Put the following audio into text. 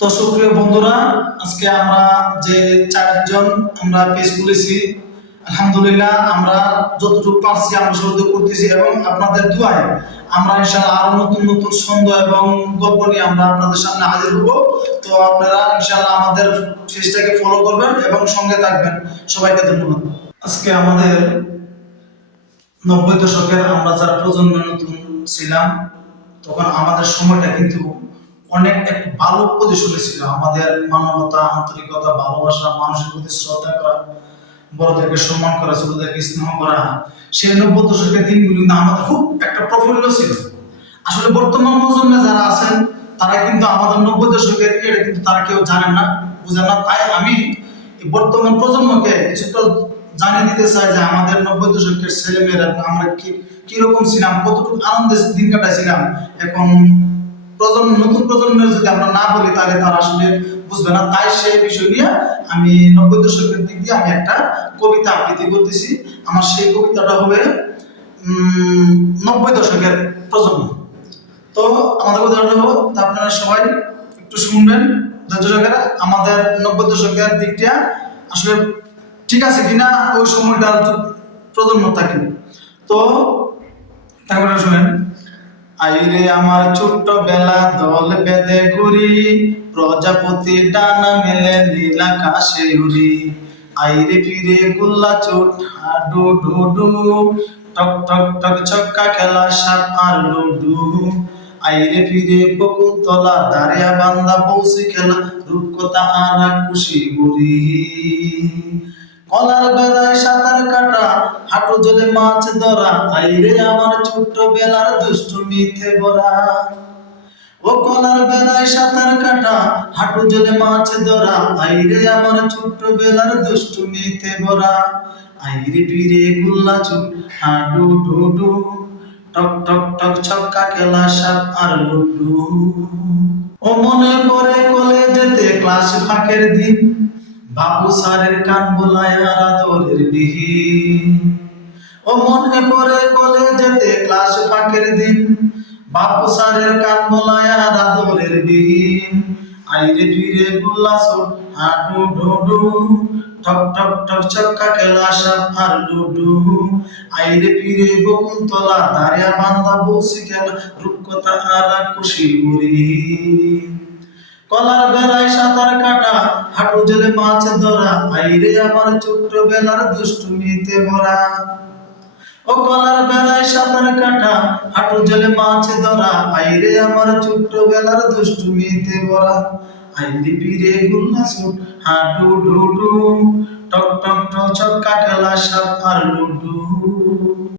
তো সুপ্রিয় বন্ধুরা, আজকে আমরা যে চারজন আমরা পেজ খুলেছি, আলহামদুলিল্লাহ আমরা যতটুকু পারছি আমরা শুরু করতেছি এবং আপনাদের দোয়ায় আমরা ইনশাআল্লাহ আরো নতুন নতুন ছন্দ এবং গল্প নিয়ে আমরা আপনাদের সামনে হাজির হব। তো আপনারা ইনশাআল্লাহ আমাদের পেজটাকে ফলো করবেন এবং সঙ্গে থাকবেন। সবাইকে ধন্যবাদ। আজকে আমাদের 90 দশকের আমরা যারা প্রজন্ম নতুন ছিলাম, তখন আমাদের সময়টা কিন্তু অনেক একটা ভালো পজিশনে ছিল। আমাদের মানবতা, আন্তরিকতা, ভালোবাসা, মানুষের প্রতি শ্রদ্ধা করা, বড়দেরকে সম্মান করা, ছোটদেরকে স্নেহ করা, সেই 90 দশকের দিনগুলো কিন্তু আমাদের খুব একটা প্রফুল্ল ছিল। আসলে বর্তমান প্রজন্মে যারা আছেন তারা কিন্তু আমাদের 90 দশকের এটা কিন্তু তারা কেউ জানে না, বুঝে না। তাই আমি এই বর্তমান প্রজন্মকে কিছুটা জানিয়ে দিতে চাই যে আমাদের 90 দশকের ছেলেমেয়েরা আমরা কিরকম ছিলাম, কতটুকু আনন্দের দিন কাটাইছিলাম। এখন নতুন প্রজন্মের যদি আমরা না বলি তাহলে তারা আসলে বুঝবে না। তাই সেই বিষয় নিয়ে আমি 90 দশকের দিক দিয়ে আমি একটা কবিতা আবৃত্তি করতেছি। আমার সেই কবিতাটা হবে 90 দশকের প্রজন্ম। তো আমাদের উদাহরণ হবো, তা আপনারা সবাই একটু শুনবেন। দর্শকেরা, আমাদের 90 দশকের দিকটা আসলে ঠিক আছে কিনা ওই সময়টার প্রজন্ম থাকে। তো তারপরে শুনেন। আইরে আমার ছোট্ট বেলা দল বেঁধে ঘুরি, প্রজাপতি ডানা মেলে নীল আকাশে উড়ি। আইরে ফিরে গুল্লা চোট হাডু ডুডু, টক টক টক ছক্কা খেলা সাপ আর লুডু। আইরে ফিরে বকুলতলা দাঁড়িয়া বান্দা বৌসি খেলা, রূপকথা আর খুশি বুড়ি। কলার বেলায় সাঁতার কাটা, হাঁটু জলে মাছ ধরা, আইরে আমার ছোট্ট বেলার দুষ্টুমিতে ভরা। ও কলার বেলায় সাঁতার কাটা, হাঁটু জলে মাছ ধরা, আইরে আমার ছোট্ট বেলার দুষ্টুমিতে ভরা। আইরে ফিরে গুল্লা চুপ হাডু ডুডু, টক টক টক ছক্কা খেলা সাপ আর লুডু। ও মনে পড়ে কলেজেতে ক্লাস ফাঁকের দিন, বাবু স্যারের কান বোলায় আর আদরের বিহীন। ও মনে পড়ে কলেজেতে ক্লাস ফাঁকের দিন, বাবু স্যারের কান বোলায় আর আদরের বিহীন। আইরে ফিরে গুল্লা চোট হাডু ডুডু, টক টক টক ছক্কা খেলা সাপ আর লুডু। আইরে ফিরে বকুলতলা দাঁড়িয়া বান্দা বৌসি খেলা, রূপকথা আর খুশি বুড়ি। কলার বেলায় সাঁতার কাটা, হাঁটু জলে মাছ ধরা, আইরে আমার ছোট্ট বেলার দুষ্টুমিতে ভরা। ও কলার বেলায় সাঁতার কাটা, হাঁটু জলে মাছ ধরা, আইরে আমার ছোট্ট বেলার দুষ্টুমিতে ভরা। আইরে ফিরে গুল্লা চোট হাডু ডুডু, টক টক টক ছক্কা খেলা সাপ আর লুডু।